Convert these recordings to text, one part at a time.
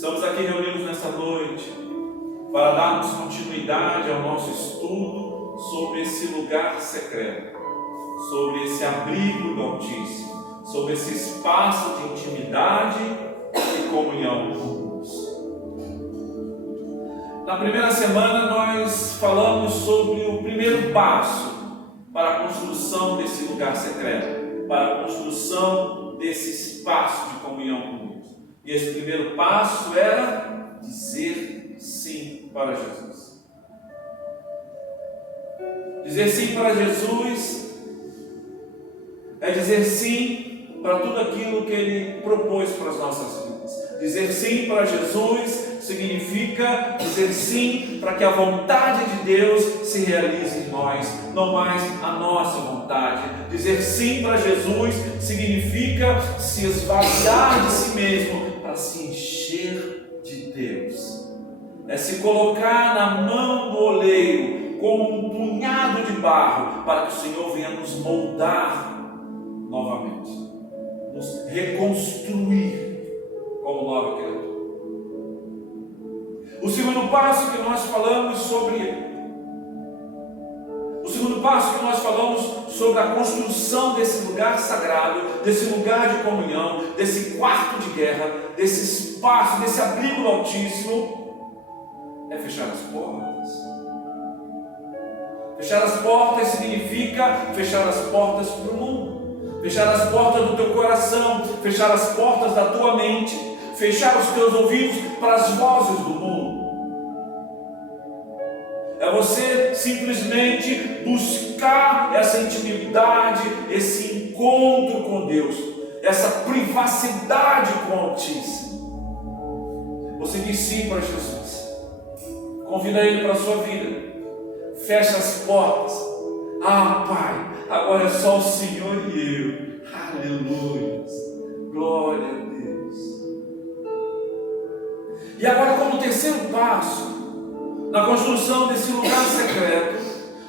Estamos aqui reunidos nesta noite para darmos continuidade ao nosso estudo sobre esse lugar secreto, sobre esse abrigo do Altíssimo, sobre esse espaço de intimidade e comunhão com Deus. Na primeira semana nós falamos sobre o primeiro passo para a construção desse lugar secreto, para a construção desse espaço de comunhão com Deus. E esse primeiro passo era dizer sim para Jesus. Dizer sim para Jesus é dizer sim para tudo aquilo que Ele propôs para as nossas vidas. Dizer sim para Jesus significa dizer sim para que a vontade de Deus se realize em nós, não mais a nossa vontade. Dizer sim para Jesus significa se esvaziar de si mesmo para se encher de Deus. É se colocar na mão do oleiro como um punhado de barro para que o Senhor venha nos moldar novamente, nos reconstruir como nova criatura. O segundo passo que nós falamos sobre a construção desse lugar sagrado, desse lugar de comunhão, desse quarto de guerra, desse espaço, desse abrigo do Altíssimo, é fechar as portas. Fechar as portas significa fechar as portas para o mundo, fechar as portas do teu coração, fechar as portas da tua mente, fechar os teus ouvidos para as vozes do mundo. É você simplesmente buscar essa intimidade, esse encontro com Deus, essa privacidade com o Altíssimo. Você diz sim para Jesus, convida Ele para a sua vida, fecha as portas. Ah, Pai, agora é só o Senhor e eu. Aleluia, glória a Deus. E agora, como terceiro passo, na construção desse lugar secreto,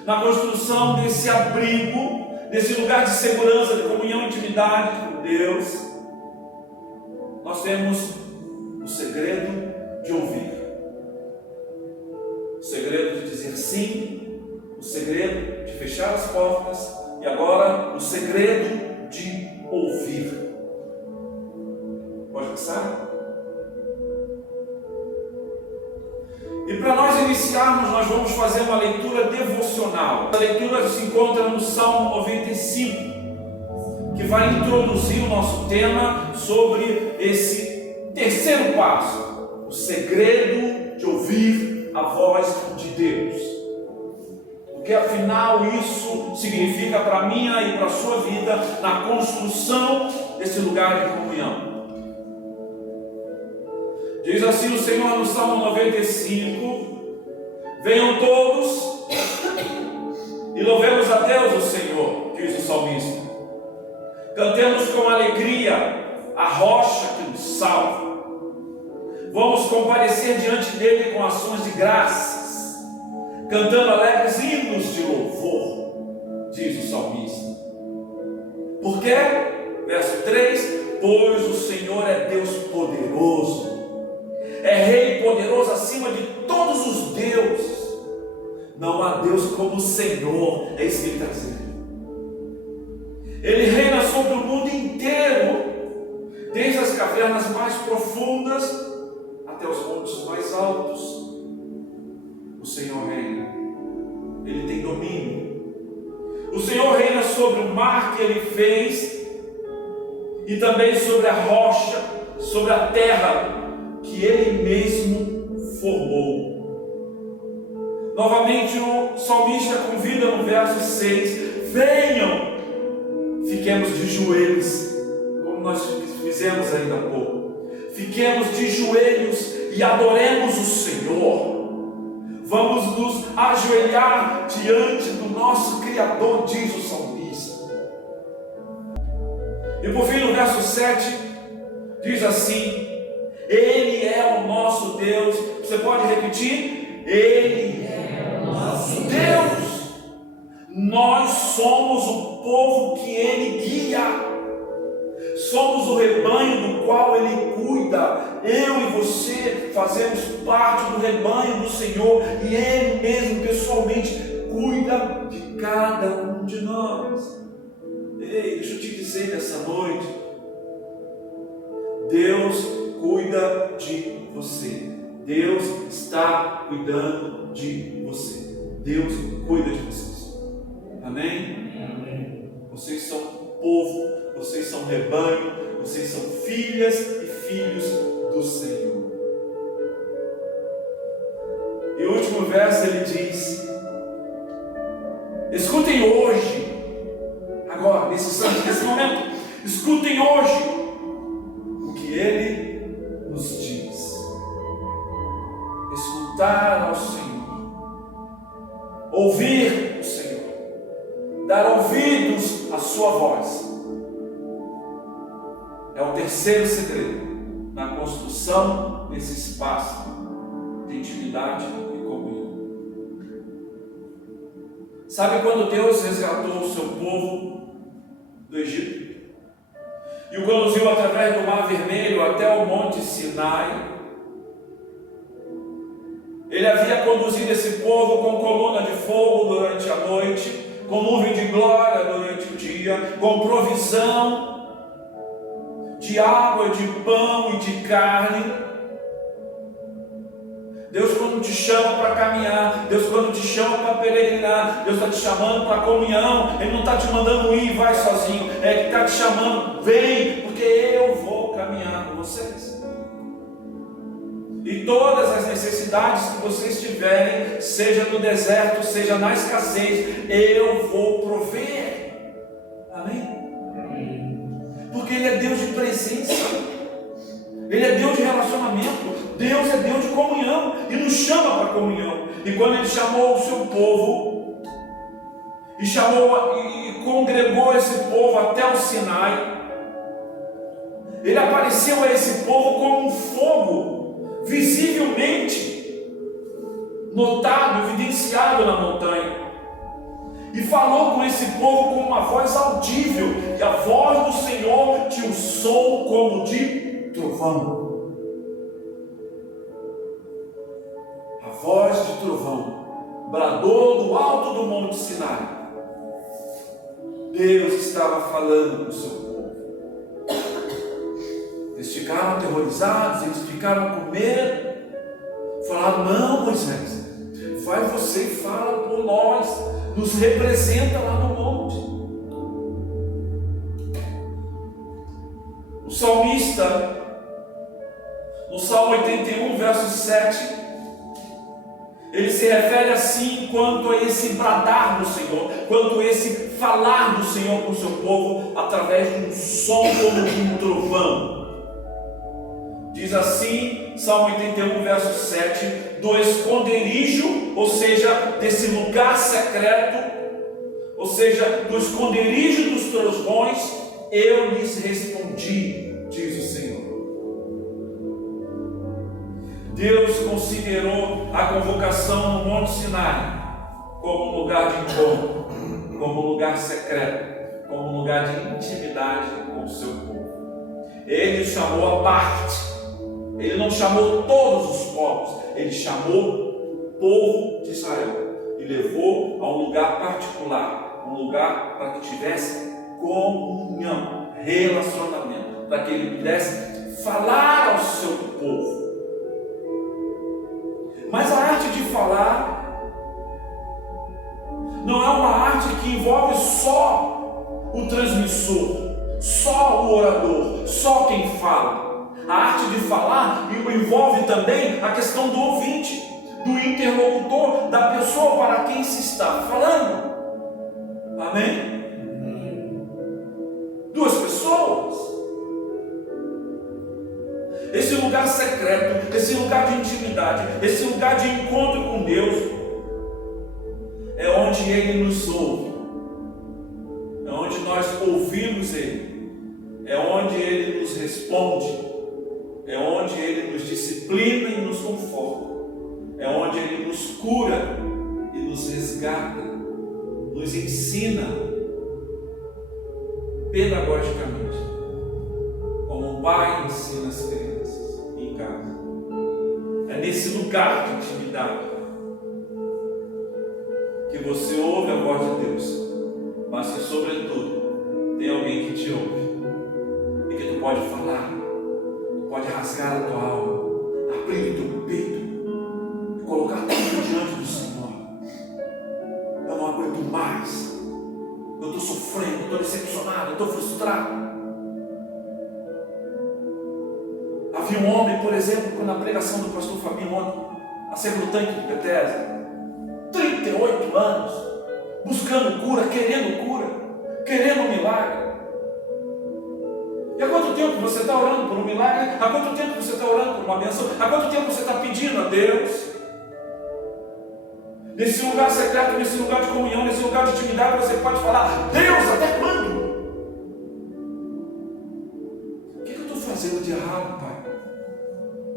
na construção desse abrigo, desse lugar de segurança, de comunhão e intimidade com Deus, nós temos o segredo de ouvir, o segredo de dizer sim, o segredo de fechar as portas e agora o segredo de ouvir. Pode passar? E para nós iniciarmos, nós vamos fazer uma leitura devocional. A leitura se encontra no Salmo 95, que vai introduzir o nosso tema sobre esse terceiro passo, o segredo de ouvir a voz de Deus. Porque afinal isso significa para a minha e para a sua vida na construção desse lugar de comunhão. Diz assim o Senhor no Salmo 95: venham todos e louvemos a Deus o Senhor, diz o salmista. Cantemos com alegria a rocha que nos salva. Vamos comparecer diante dele com ações de graças, cantando alegres hinos de louvor, diz o salmista. Por quê? Verso 3: pois o Senhor é Deus poderoso, é Rei poderoso acima de todos os deuses. Não há Deus como o Senhor. É isso que ele está dizendo. Ele reina sobre o mundo inteiro, desde as cavernas mais profundas até os montes mais altos. O Senhor reina. Ele tem domínio. O Senhor reina sobre o mar que Ele fez e também sobre a rocha, sobre a terra que Ele mesmo formou. Novamente o salmista convida no verso 6: venham, fiquemos de joelhos, como nós fizemos ainda há pouco. Fiquemos de joelhos e adoremos o Senhor. Vamos nos ajoelhar diante do nosso Criador, diz o salmista. E por fim, no verso 7, diz assim: Ele é o nosso Deus. Você pode repetir? Ele é o nosso Deus. Nós somos o povo que Ele guia. somos o rebanho do qual Ele cuida. Eu e você fazemos parte do rebanho do Senhor, e Ele mesmo pessoalmente cuida de cada um de nós. Ei, deixa eu te dizer nessa noite, Deus cuida de você. Deus está cuidando de você. Deus cuida de vocês. Amém? Amém. Vocês são povo, vocês são rebanho, vocês são filhas e filhos do Senhor. E o último verso ele diz: escutem hoje, agora, nesse momento, escutem hoje o que Ele nos diz. Escutar ao Senhor, ouvir o Senhor, dar ouvidos à sua voz, é o terceiro segredo na construção desse espaço de intimidade e comunhão. Sabe quando Deus resgatou o seu povo do Egito e o conduziu através do Mar Vermelho até o Monte Sinai? Ele havia conduzido esse povo com coluna de fogo durante a noite, com nuvem de glória durante o dia, com provisão de água, de pão e de carne. Deus, quando te chama para caminhar, Deus, quando te chama para peregrinar, Deus está te chamando para comunhão. Ele não está te mandando ir e vai sozinho, é que está te chamando, vem, porque eu vou caminhar com vocês. E todas as necessidades que vocês tiverem, seja no deserto, seja na escassez, eu vou prover. Amém? Porque Ele é Deus de presença, Ele é Deus de relacionamento, Deus é Deus de comunhão e nos chama para comunhão. E quando Ele chamou o seu povo e congregou esse povo até o Sinai, Ele apareceu a esse povo como um fogo visivelmente notado, evidenciado na montanha, e falou com esse povo com uma voz audível, e a voz do Senhor tinha um som como de trovão. A voz de trovão bradou do alto do Monte Sinai. Deus estava falando com o seu povo. Eles ficaram aterrorizados, eles ficaram com medo. Falaram: não, Moisés, vai você e fala por nós, nos representa lá no monte. O salmista, no Salmo 81, verso 7, ele se refere assim quanto a esse bradar do Senhor, quanto a esse falar do Senhor com o seu povo através de um som como de um trovão. Diz assim, Salmo 81, verso 7, do esconderijo, ou seja, desse lugar secreto, ou seja, do esconderijo dos trovões, eu lhes respondi, diz o Senhor. Deus considerou a convocação no Monte Sinai como um lugar de encontro, como um lugar secreto, como um lugar de intimidade com o seu povo. Ele chamou a parte. Ele não chamou todos os povos, ele chamou o povo de Israel e levou a um lugar particular, um lugar para que tivesse comunhão, relacionamento, para que ele pudesse falar ao seu povo. Mas a arte de falar não é uma arte que envolve só o transmissor, só o orador, só quem fala. A arte de falar envolve também a questão do ouvinte, do interlocutor, da pessoa para quem se está falando. Amém? Duas pessoas. Esse lugar secreto, esse lugar de intimidade, esse lugar de encontro com Deus, é onde Ele nos ouve, é onde nós ouvimos Ele, é onde Ele nos responde, é onde Ele nos disciplina e nos conforta, é onde Ele nos cura e nos resgata, nos ensina pedagogicamente. como pai ensina as crianças em casa. É nesse lugar de intimidade que você ouve a voz de Deus, mas que sobretudo tem alguém que te ouve e que tu pode falar, tu pode rasgar a tua alma, abrir o teu peito e colocar tudo diante do Senhor. Eu não aguento mais, eu estou sofrendo, estou decepcionado, estou frustrado. Havia um homem, por exemplo, na pregação do pastor Fabinho ontem, acerca do tanque de Betesda, 38 anos, buscando cura, querendo um milagre. E há quanto tempo você está orando por um milagre? Há quanto tempo você está orando por uma bênção? Há quanto tempo você está pedindo a Deus? Nesse lugar secreto, nesse lugar de comunhão, nesse lugar de intimidade, você pode falar: Deus, até quando? O que eu estou fazendo de errado, Pai?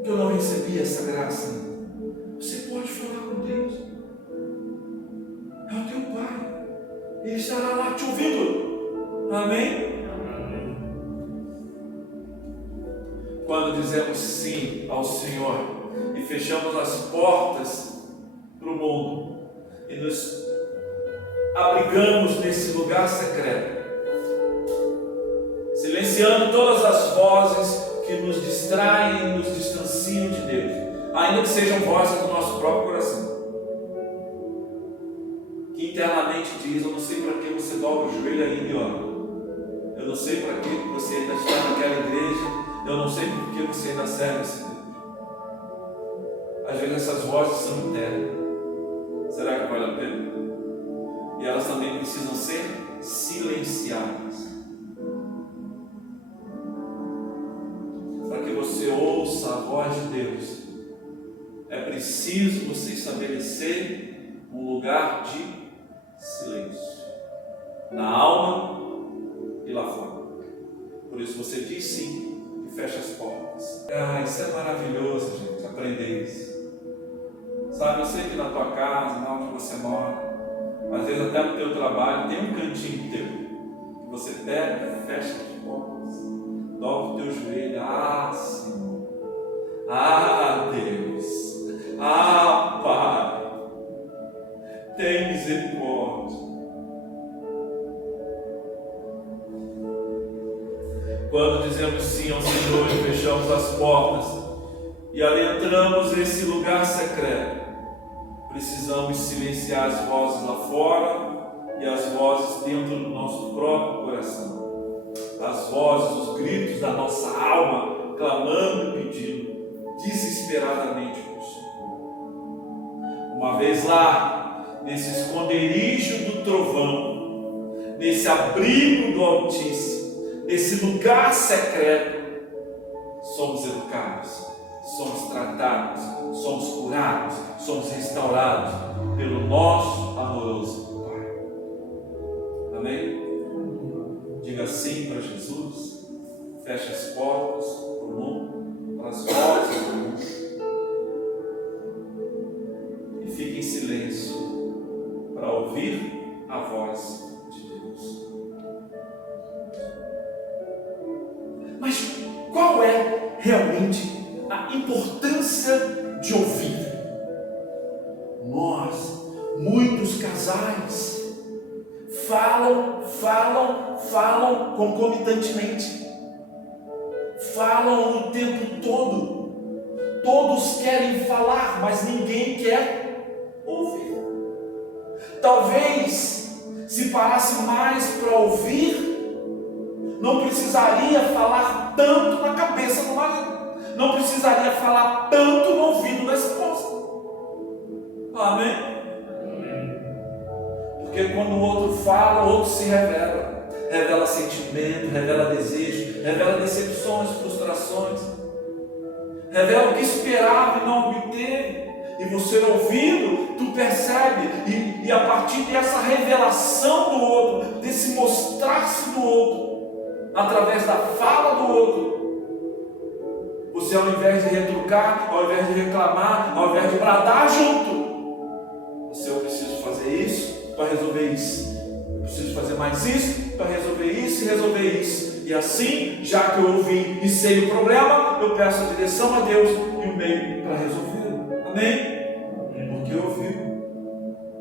Que eu não recebi essa graça. Você pode falar com Deus. É o teu Pai. Ele estará lá te ouvindo. Amém? Quando dizemos sim ao Senhor e fechamos as portas para o mundo e nos abrigamos nesse lugar secreto, silenciando todas as vozes que nos distraem e nos distanciam de Deus, ainda que sejam vozes do nosso próprio coração, que internamente diz: eu não sei para que você dobra o joelho ainda e ora, eu não sei para que você ainda está naquela igreja, eu não sei por que você ainda serve esse Deus. Às vezes essas vozes são internas. Será que vale a pena? E elas também precisam ser silenciadas, para que você ouça a voz de Deus. É preciso você estabelecer um lugar de silêncio, na alma e lá fora. Por isso você diz sim e fecha as portas. Isso é maravilhoso, gente, aprender isso. Sabe, eu sei que na tua casa, na onde você mora, às vezes até no teu trabalho, tem um cantinho teu, que você pega e fecha as portas, dobra o teu joelho. Senhor, Deus, Pai, tem misericórdia. Quando dizemos sim ao Senhor e fechamos as portas e adentramos nesse lugar secreto, precisamos silenciar as vozes lá fora e as vozes dentro do nosso próprio coração. As vozes, os gritos da nossa alma, clamando e pedindo desesperadamente por Senhor. Uma vez lá, nesse esconderijo do trovão, nesse abrigo do Altíssimo, nesse lugar secreto, somos educados, somos tratados, somos curados, somos restaurados pelo nosso amoroso Pai. Amém? Diga sim para Jesus, feche as portas para o mundo, para as vozes do mundo, e fique em silêncio para ouvir a voz de Deus. Mas qual é realmente a importância de ouvir? Muitos casais falam concomitantemente, falam o tempo todo, todos querem falar, mas ninguém quer ouvir. Talvez, se parasse mais para ouvir, não precisaria falar tanto na cabeça do marido, não precisaria falar tanto no ouvido da esposa. Amém? Porque quando o outro fala, o outro se revela sentimento, revela desejo, revela decepções, frustrações, revela o que esperava e não obteve. E você ouvindo, tu percebe, e a partir dessa revelação do outro, desse mostrar-se do outro, através da fala do outro, você, ao invés de retrucar, ao invés de reclamar, ao invés de bradar junto, eu preciso fazer isso para resolver isso, eu preciso fazer mais isso para resolver isso e resolver isso. E assim, já que eu ouvi e sei o problema, eu peço a direção a Deus e o meio para resolvê-lo. Amém? Porque ouviu.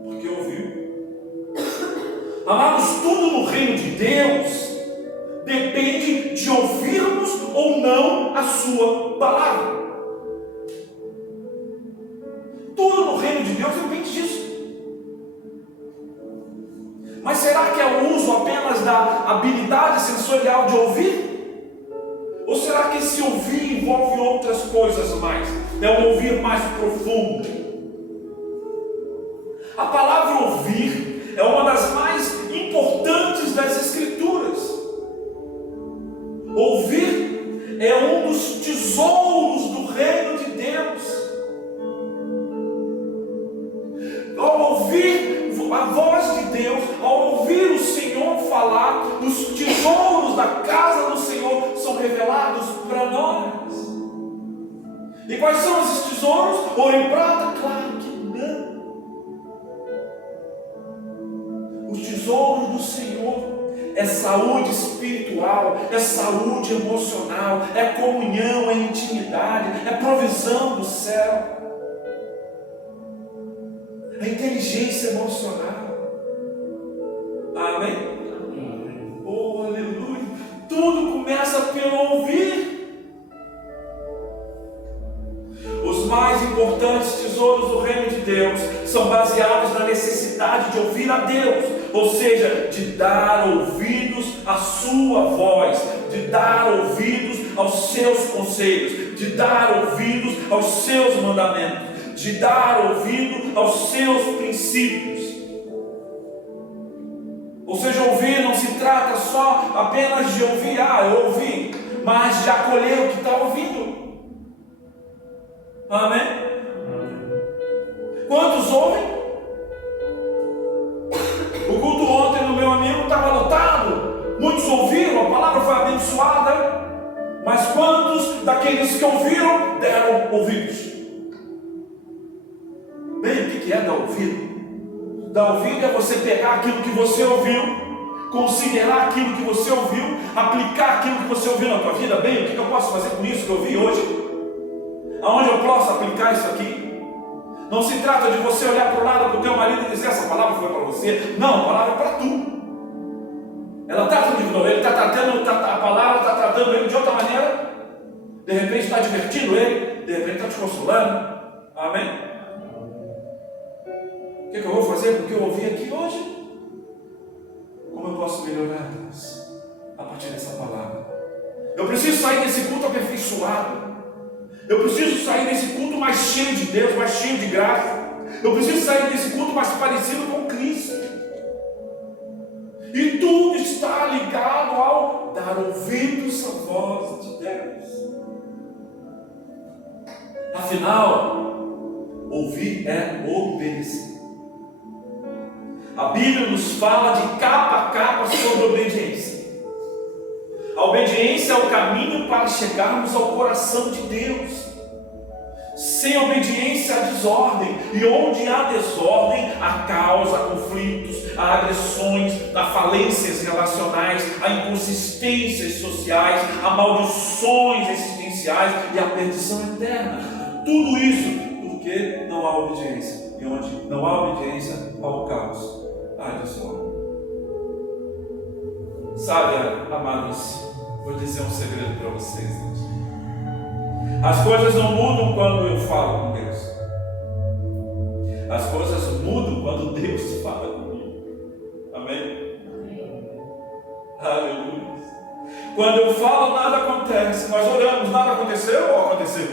Porque ouviu. Amados, tudo no reino de Deus depende de ouvirmos ou não a sua palavra. Tudo no reino de Deus depende disso. Mas será que é o uso apenas da habilidade sensorial de ouvir? Ou será que esse ouvir envolve outras coisas mais? É um ouvir mais profundo. A palavra ouvir é uma das mais importantes das Escrituras. Ouvir é um dos tesouros do reino de Deus. Ao ouvir a voz de Deus, ao ouvir o Senhor falar, os tesouros da casa do Senhor são revelados para nós. E quais são esses tesouros? Ouro e prata? Claro que não. Os tesouros do Senhor é saúde espiritual, é saúde emocional, é comunhão, é intimidade, é provisão do céu, é inteligência emocional. Amém? Oh, aleluia. Tudo começa pelo ouvir. Os mais importantes tesouros do reino de Deus são baseados na necessidade de ouvir a Deus, ou seja, de dar ouvidos à sua voz, de dar ouvidos aos seus conselhos, de dar ouvidos aos seus mandamentos, de dar ouvido aos seus princípios. Ou seja, ouvir não se trata só apenas de ouvir, eu ouvi, mas de acolher o que está ouvindo. Amém? Quantos ouvem? O culto ontem no meu amigo estava lotado, muitos ouviram, a palavra foi abençoada, mas quantos daqueles que ouviram deram ouvidos? Bem, o que é dar ouvido? Dar ouvido é você pegar aquilo que você ouviu, considerar aquilo que você ouviu, aplicar aquilo que você ouviu na tua vida. Bem, o que eu posso fazer com isso que eu ouvi hoje? Aonde eu posso aplicar isso aqui? Não se trata de você olhar para o lado para o teu marido e dizer: essa palavra foi para você. Não, a palavra é para tu. Ela trata de novo, ele está tratando, a palavra está tratando ele de outra maneira. De repente está divertindo ele, de repente está te consolando. Amém? O que eu vou fazer com o que eu ouvi aqui hoje? Como eu posso melhorar isso a partir dessa palavra? Eu preciso sair desse culto aperfeiçoado. Eu preciso sair desse culto mais cheio de Deus, mais cheio de graça. Eu preciso sair desse culto mais parecido com Cristo. E tudo está ligado ao dar ouvidos à voz de Deus. Afinal, ouvir é obedecer. A Bíblia nos fala de capa a capa sobre obediência. A obediência é o caminho para chegarmos ao coração de Deus. Sem obediência há desordem, e onde há desordem, há causa, há conflitos, há agressões, há falências relacionais, há inconsistências sociais, há maldições existenciais e há perdição eterna. Tudo isso porque não há obediência, e onde não há obediência, há o caos, há desordem. Sabe, amados, vou dizer um segredo para vocês hoje. As coisas não mudam quando eu falo com Deus. As coisas mudam quando Deus fala comigo. Amém? Aleluia. Quando eu falo, nada acontece. Nós oramos, nada aconteceu ou aconteceu?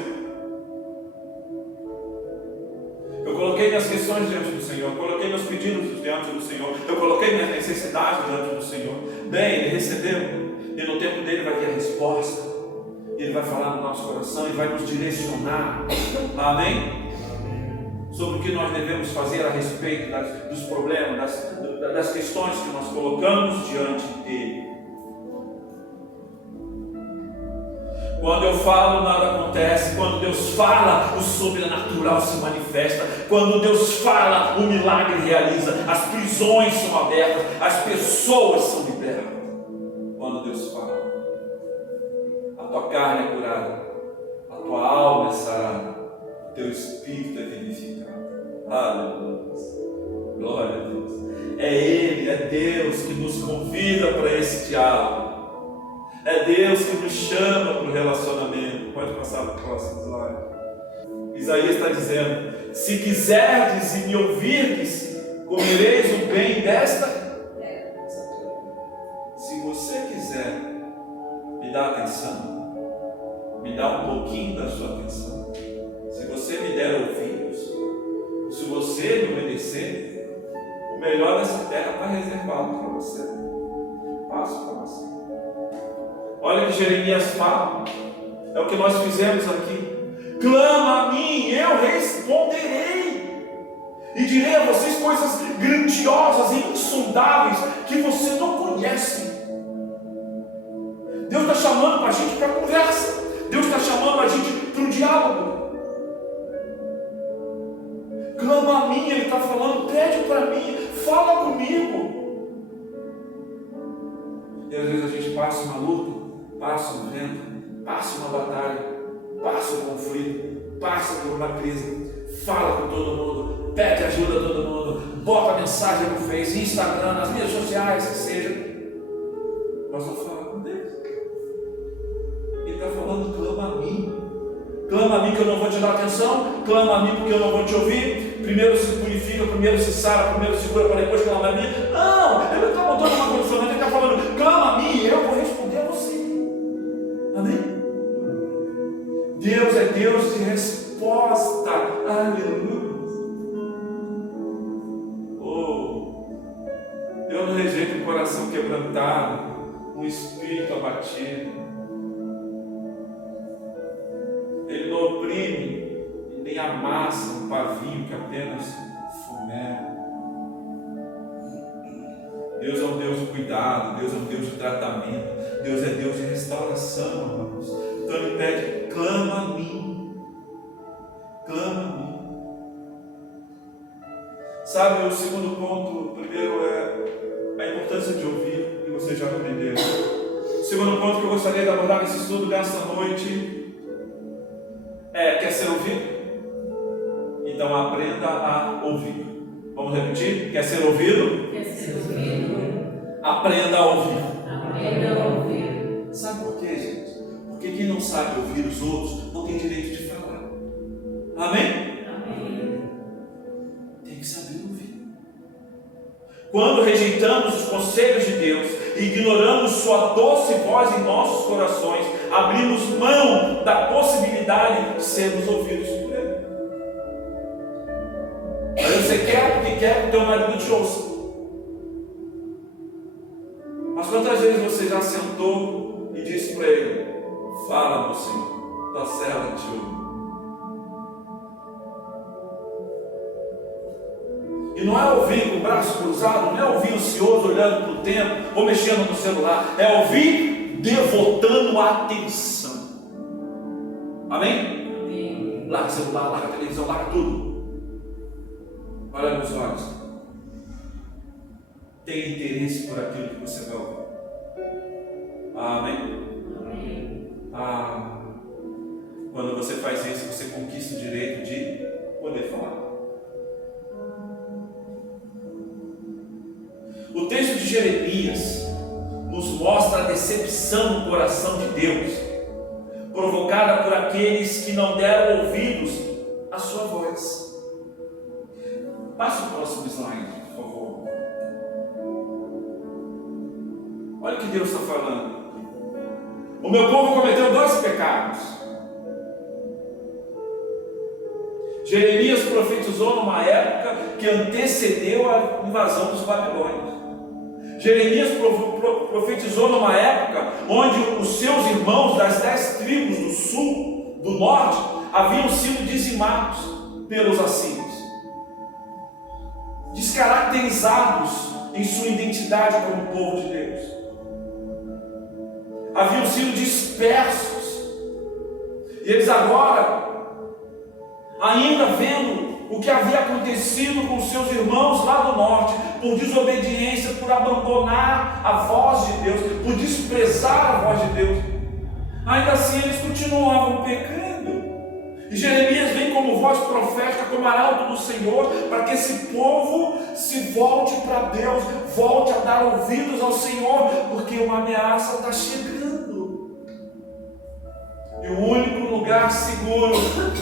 Eu coloquei minhas questões diante do Senhor, eu coloquei meus pedidos diante do Senhor, eu coloquei minhas necessidades diante do Senhor. Bem, Ele recebeu, e no tempo dele vai vir a resposta. Ele vai falar no nosso coração e vai nos direcionar. Amém? Sobre o que nós devemos fazer a respeito dos problemas, das questões que nós colocamos diante dele. Quando eu falo, nada acontece. Quando Deus fala, o sobrenatural se manifesta. Quando Deus fala, o milagre realiza. As prisões são abertas, as pessoas são libertas. Quando Deus fala. carne é curada, a tua alma é sarada, o teu espírito é vivificado. Aleluia. Glória a Deus. É Ele, é Deus que nos convida para esse diálogo. É Deus que nos chama para o relacionamento. Pode passar para o próximo slide. Isaías está dizendo: se quiserdes e me ouvirdes, comereis o bem desta. Se você quiser me dar atenção, me dá um pouquinho da sua atenção. Se você me der ouvidos, se você me obedecer, o melhor dessa terra está reservado para você. Passo para você. Olha o que Jeremias fala, é o que nós fizemos aqui. Clama a mim, eu responderei, e direi a vocês coisas grandiosas e insondáveis que você não conhece. Deus está chamando a gente para a conversa, Deus está chamando a gente para o diálogo. Clama a mim, Ele está falando, pede para mim, fala comigo. E às vezes a gente passa uma luta, passa um vento, passa uma batalha, passa um conflito, passa por uma crise, fala com todo mundo, pede ajuda a todo mundo, bota mensagem no Face, Instagram, nas mídias sociais, que seja. Nós vamos falar com Deus. Ele está falando, clama a mim. Clama a mim que eu não vou te dar atenção, clama a mim porque eu não vou te ouvir. Primeiro se purifica, primeiro se sara, primeiro se cura para depois clama a mim. Não, ele não está botando uma condicionante, ele está falando, clama a mim, eu vou responder a você. Amém? Deus é Deus de resposta. Aleluia. Oh, Deus não rejeita um coração quebrantado, um espírito abatido. Ele não oprime e nem amassa um pavio que apenas fumega. Deus é um Deus de cuidado, Deus é um Deus de tratamento, Deus é Deus de restauração, irmãos. Então Ele pede, clama a mim, clama a mim. Sabe, o segundo ponto, primeiro é a importância de ouvir, que vocês já aprenderam. O segundo ponto que eu gostaria de abordar nesse estudo dessa noite quer ser ouvido? Então aprenda a ouvir. Vamos repetir? Quer ser ouvido? Quer ser ouvido. Aprenda a ouvir. Aprenda a ouvir. Sabe por quê, gente? Porque quem não sabe ouvir os outros não tem direito de falar. Amém? Amém. Tem que saber ouvir. Quando rejeitamos os conselhos de Deus e ignoramos sua doce voz em nossos corações, abrimos mão da possibilidade de sermos ouvidos por Ele. Aí você quer porque quer que o teu marido te ouça. Mas quantas vezes você já sentou e disse para ele, fala, meu Senhor, tua serva te ouve. E não é ouvir com o braço cruzado, não é ouvir ansioso olhando para o tempo ou mexendo no celular, é ouvir devotando a atenção. Amém? Amém. Larga o celular, larga a televisão, larga tudo. Olha nos olhos. Tenha interesse por aquilo que você vai ouvir. Amém? Amém. Quando você faz isso, você conquista o direito de poder falar. O texto de Jeremias nos mostra a decepção no coração de Deus, provocada por aqueles que não deram ouvidos à sua voz. Passa o próximo slide, por favor. Olha o que Deus está falando. O meu povo cometeu 2 pecados. Jeremias profetizou numa época que antecedeu a invasão dos babilônios. Jeremias profetizou numa época onde os seus irmãos das 10 tribos do sul, do norte, haviam sido dizimados pelos assírios, descaracterizados em sua identidade como povo de Deus, haviam sido dispersos, e eles agora, ainda vendo o que havia acontecido com seus irmãos lá do norte, por desobediência, por abandonar a voz de Deus, por desprezar a voz de Deus, Ainda assim eles continuavam pecando. E Jeremias vem como voz profética, como arauto do Senhor, para que esse povo se volte para Deus, volte a dar ouvidos ao Senhor, porque uma ameaça está chegando. E o único lugar seguro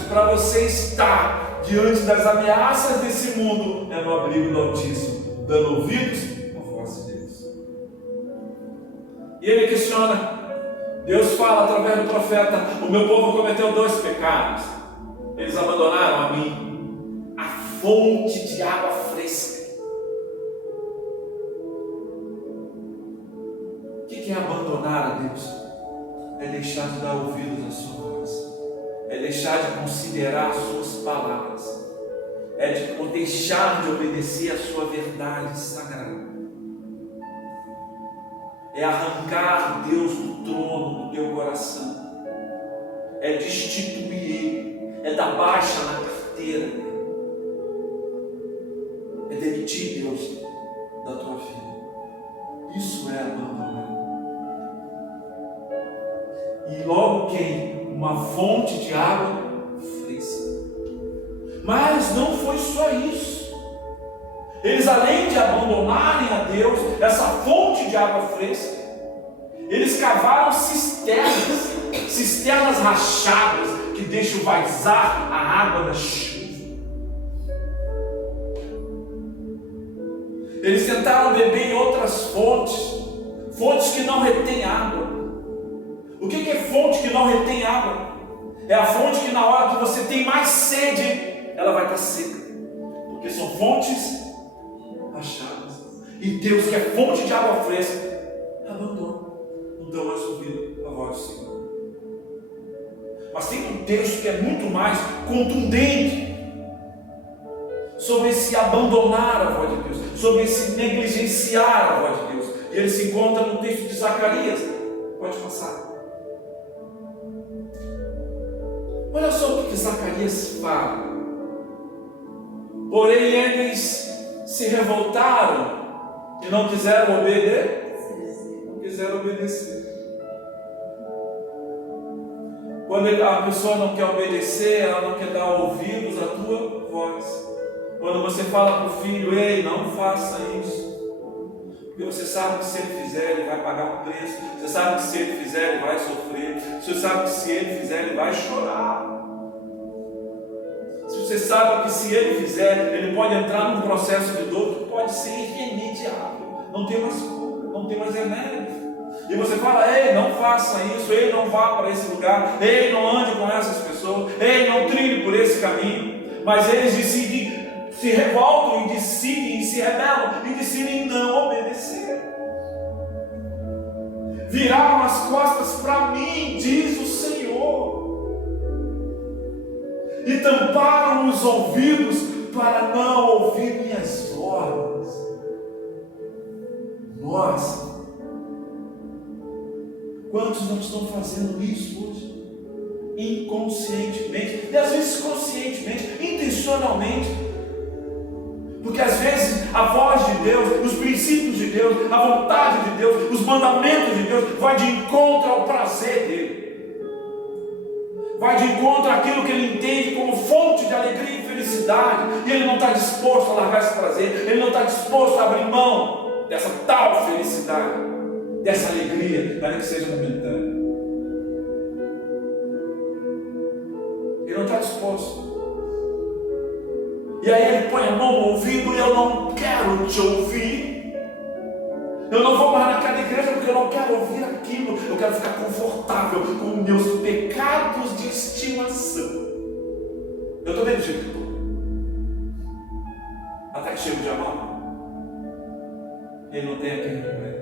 para você estar diante das ameaças desse mundo é no abrigo do Altíssimo, dando ouvidos à voz de Deus. E ele questiona. Deus fala através do profeta: o meu povo cometeu 2 pecados. Eles abandonaram a mim, a fonte de água fresca. O que é abandonar a Deus? É deixar de dar ouvidos à sua voz, é deixar de considerar as suas palavras, é de deixar de obedecer a sua verdade sagrada. É arrancar Deus do trono do teu coração, é destituir Ele, é dar baixa na carteira dele, é demitir Deus da tua vida. Isso é abandonar. E logo quem? Uma fonte de água fresca. Mas não foi só isso. Eles, além de abandonarem a Deus, essa fonte de água fresca, eles cavaram cisternas rachadas, que deixam vazar a água da chuva. Eles tentaram beber em outras fontes que não retêm água. O que é fonte que não retém água? É a fonte que na hora que você tem mais sede, ela vai estar seca, porque são fontes rachadas. E Deus, que é fonte de água fresca, abandona, não dá mais ouvido à voz do Senhor. Mas tem um texto que é muito mais contundente sobre esse abandonar a voz de Deus, sobre esse negligenciar a voz de Deus. E ele se encontra no texto de Zacarias. Pode passar. Olha só o que Zacarias fala. Porém eles se revoltaram e não quiseram obedecer. Quando a pessoa não quer obedecer, ela não quer dar ouvidos à tua voz. Quando você fala para o filho: ei, não faça isso, porque você sabe que se ele fizer, ele vai pagar um preço. Você sabe que se ele fizer, ele vai sofrer. Você sabe que se ele fizer, ele vai chorar. Você sabe que se ele fizer, ele pode entrar num processo de dor que pode ser irremediável. Não tem mais cura, não tem mais remédio. E você fala: ei, não faça isso, ei, não vá para esse lugar, ei, não ande com essas pessoas, ei, não trilhe por esse caminho. Mas eles decidem, se revoltam e decidem, se rebelam e decidem não obedecer. Viraram as costas para mim, diz o Senhor, e tamparam os ouvidos para não ouvir minhas ordens. Nós, quantos não estão fazendo isso hoje? Inconscientemente, e às vezes conscientemente, intencionalmente, porque às vezes a voz de Deus, os princípios de Deus, a vontade de Deus, os mandamentos de Deus vai de encontro ao prazer dele, vai de encontro àquilo que ele entende como fonte de alegria e felicidade, e ele não está disposto a largar esse prazer, ele não está disposto a abrir mão dessa tal felicidade, dessa alegria, ainda que seja momentânea. Ele não está disposto. E aí ele põe a mão no ouvido: e eu não quero te ouvir. Eu não vou mais naquela igreja porque eu não quero ouvir aquilo. Eu quero ficar confortável com meus pecados de estimação. Eu estou bem do jeito que estou. Até que chega o dia mal. Ele não tem a quem recorrer.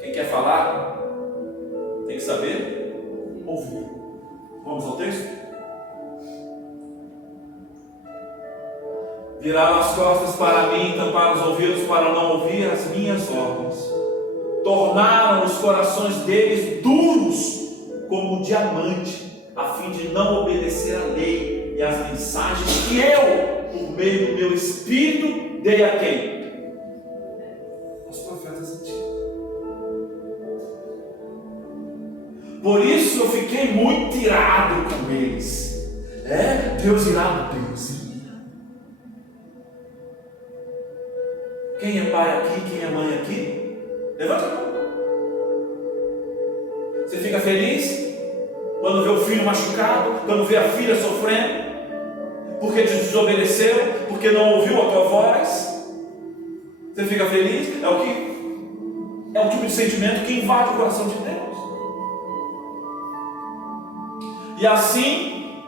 Quem quer falar tem que saber ouvir. Vamos ao texto? Viraram as costas para mim, tamparam os ouvidos para não ouvir as minhas ordens. Tornaram os corações deles duros como diamante, a fim de não obedecer à lei e às mensagens que eu, por meio do meu Espírito, dei a quem? Aos profetas antigos. Por isso eu fiquei muito irado com eles. Deus irado, Deus ira. Quem é pai aqui, quem é mãe aqui? Levanta a mão. Você fica feliz quando vê o filho machucado, quando vê a filha sofrendo, porque te desobedeceu, porque não ouviu a tua voz? Você fica feliz? É um tipo de sentimento que invade o coração de Deus. E assim,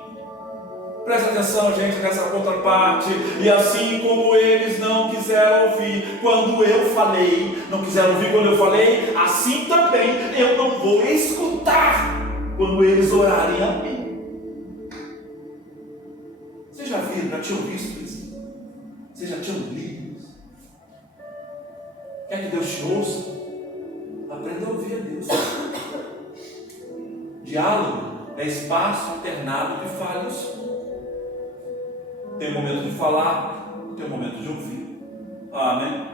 presta atenção, gente, nessa contraparte. E assim como eles não quiseram ouvir quando eu falei, não quiseram ouvir quando eu falei, assim também eu não vou escutar quando eles orarem a mim. Vocês já viram, já tinham visto isso? Vocês já tinham lido isso? Quer que Deus te ouça? Aprenda a ouvir a Deus. Diálogo é espaço alternado de falhas. Tem momento de falar, tem momento de ouvir. Amém?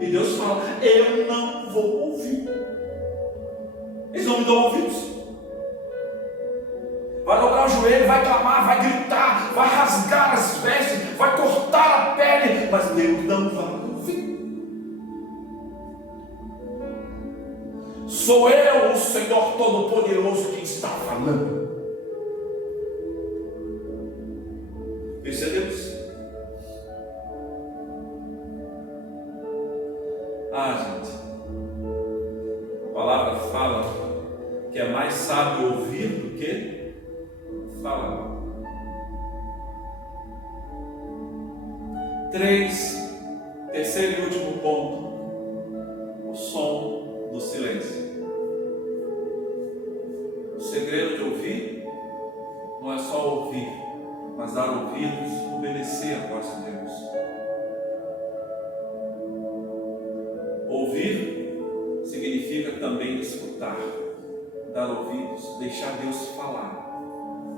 E Deus fala: eu não vou ouvir. Eles não me dão ouvidos. Vai dobrar o joelho, vai clamar, vai gritar, vai rasgar as vestes, vai cortar a pele, mas Deus não vai ouvir. Sou eu, o Senhor Todo-Poderoso, quem está falando. Esse é Deus. Gente, a palavra fala que é mais sábio ouvir do que falar. 3, terceiro e último ponto: o som do silêncio. O segredo de ouvir não é só ouvir, mas dar ouvidos, obedecer a voz de Deus. Ouvir significa também escutar, dar ouvidos, deixar Deus falar.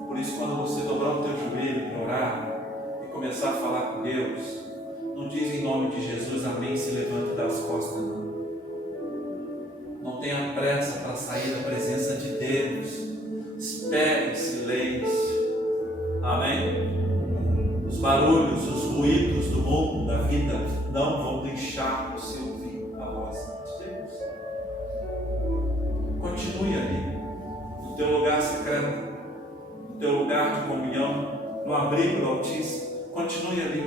Por isso, quando você dobrar o teu joelho para orar e começar a falar com Deus, não diz em nome de Jesus amém, se levanta e dá as costas, não. Não tenha pressa para sair da presença de Deus. Espere em silêncio. Amém? Os barulhos, os ruídos do mundo, da vida, não vão deixar você ouvir a voz de Deus. Continue ali, no teu lugar secreto, no teu lugar de comunhão, no abrigo do Altíssimo. Continue ali,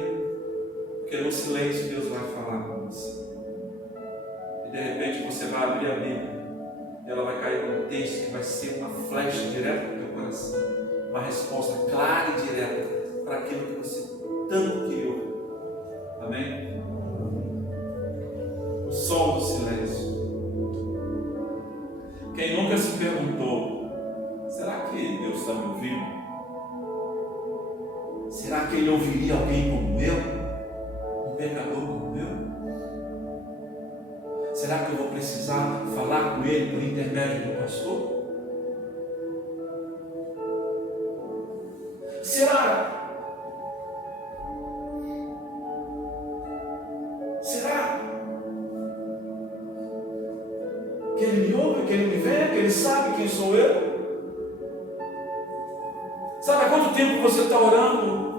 porque no silêncio Deus vai falar com você. E de repente você vai abrir a Bíblia, e ela vai cair num texto que vai ser uma flecha direta no teu coração, uma resposta clara e direta para aquilo que você tanto queria ouvir. Amém? O som do silêncio. Quem nunca se perguntou: será que Deus está me ouvindo? Será que Ele ouviria alguém como eu? Um pecador como eu? Será que eu vou precisar falar com Ele por intermédio do pastor? Será que Ele me ouve, que Ele me vê, que Ele sabe quem sou eu? Sabe há quanto tempo você está orando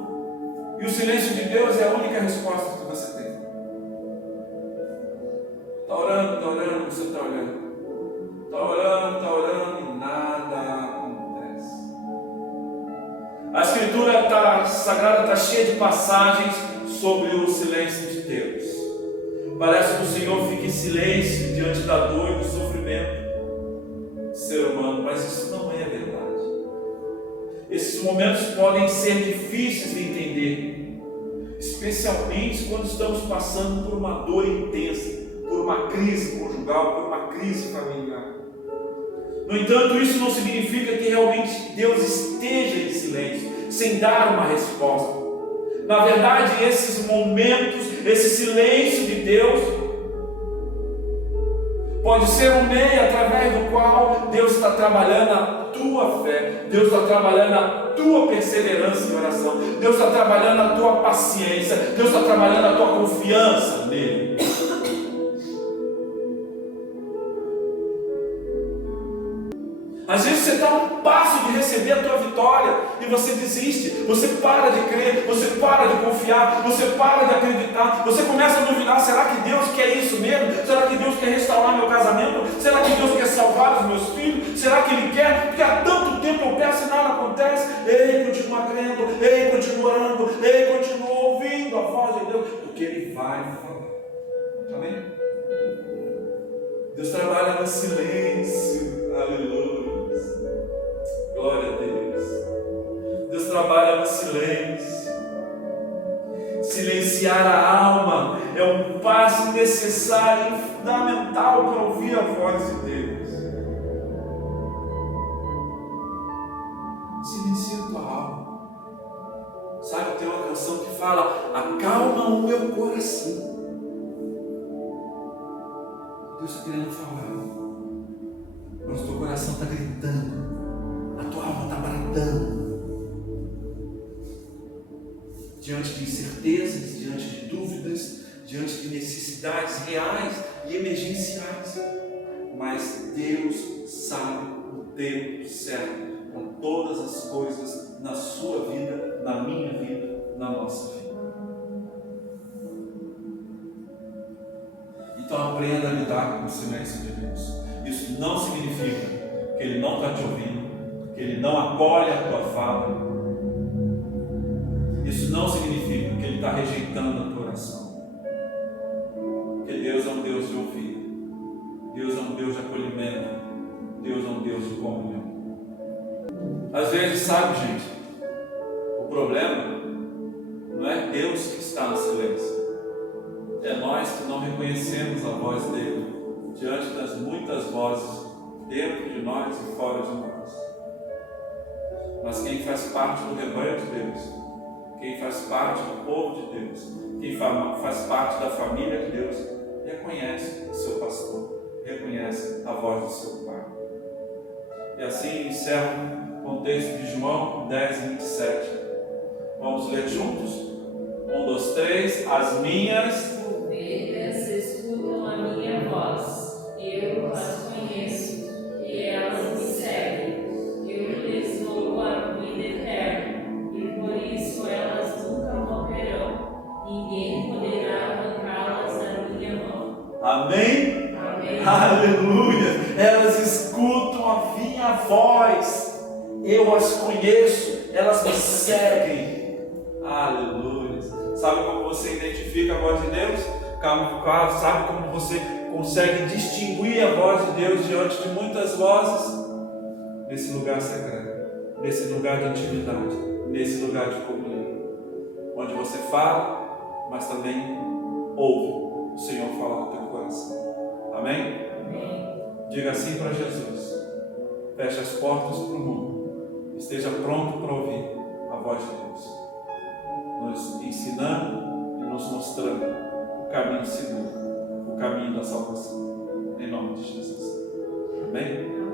e o silêncio de Deus é a única resposta que você tem? Está orando, você está olhando. Está orando e nada acontece. A Escritura Sagrada está cheia de passagens sobre o silêncio de Deus. Parece que o Senhor fica em silêncio diante da dor e do sofrimento do ser humano, mas isso não é verdade. Esses momentos podem ser difíceis de entender, especialmente quando estamos passando por uma dor intensa, por uma crise conjugal, por uma crise familiar. No entanto, isso não significa que realmente Deus esteja em silêncio, sem dar uma resposta. Na verdade, esses momentos, esse silêncio de Deus, pode ser um meio através do qual Deus está trabalhando a tua fé, Deus está trabalhando a tua perseverança em oração, Deus está trabalhando a tua paciência, Deus está trabalhando a tua confiança nele. vitória e você desiste, você para de crer, você para de confiar, você para de acreditar, você começa a duvidar: será que Deus quer isso mesmo? Será que Deus quer restaurar meu casamento? Será que Deus quer salvar os meus filhos? Será que Ele quer? Porque há tanto tempo eu peço e nada acontece. Ei, continua crendo, ei, continua orando, ei, continua ouvindo a voz de Deus, porque Ele vai falar. Amém? Deus trabalha no silêncio. Aleluia. Glória a Deus. Deus trabalha no silêncio. Silenciar a alma é um passo necessário e fundamental para ouvir a voz de Deus. Silencia a tua alma. Sabe, tem uma canção que fala: acalma o meu coração. Deus está querendo falar, mas o teu coração está gritando, a tua alma está bradando. Diante de incertezas, diante de dúvidas, diante de necessidades reais e emergenciais. Mas Deus sabe o tempo certo com todas as coisas na sua vida, na minha vida, na nossa vida. Então aprenda a lidar com o silêncio de Deus. Isso não significa que Ele não está te ouvindo, que Ele não acolhe a tua fala. Isso não significa que Ele está rejeitando a tua oração. Porque Deus é um Deus de ouvir. Deus é um Deus de acolhimento. Deus é um Deus de comunhão. Às vezes, sabe, gente, o problema não é Deus que está no silêncio. É nós que não reconhecemos a voz dele diante das muitas vozes dentro de nós e fora de nós. Mas quem faz parte do rebanho de Deus, quem faz parte do povo de Deus, quem faz parte da família de Deus, reconhece o seu pastor, reconhece a voz do seu pai. E assim encerro o contexto de João 10 e 27. Vamos ler juntos? 1, 2, 3. As minhas ovelhas escutam a minha voz, eu as conheço, e elas me seguem. Eu lhes dou a vida eterna, e por isso elas nunca morrerão. Ninguém poderá arrancá-las da minha mão. Amém? Amém. Aleluia! Elas escutam a minha voz, eu as conheço, elas me seguem. Aleluia! Sabe como você identifica a voz de Deus? Sabe como você consegue distinguir a voz de Deus diante de muitas vozes? Nesse lugar secreto, nesse lugar de intimidade, nesse lugar de comunhão, onde você fala, mas também ouve o Senhor falar com o teu coração. Amém? Amém. Diga assim para Jesus: feche as portas para o mundo, esteja pronto para ouvir a voz de Deus, nos ensinando e nos mostrando o caminho seguro, o caminho da salvação, em nome de Jesus. Amém?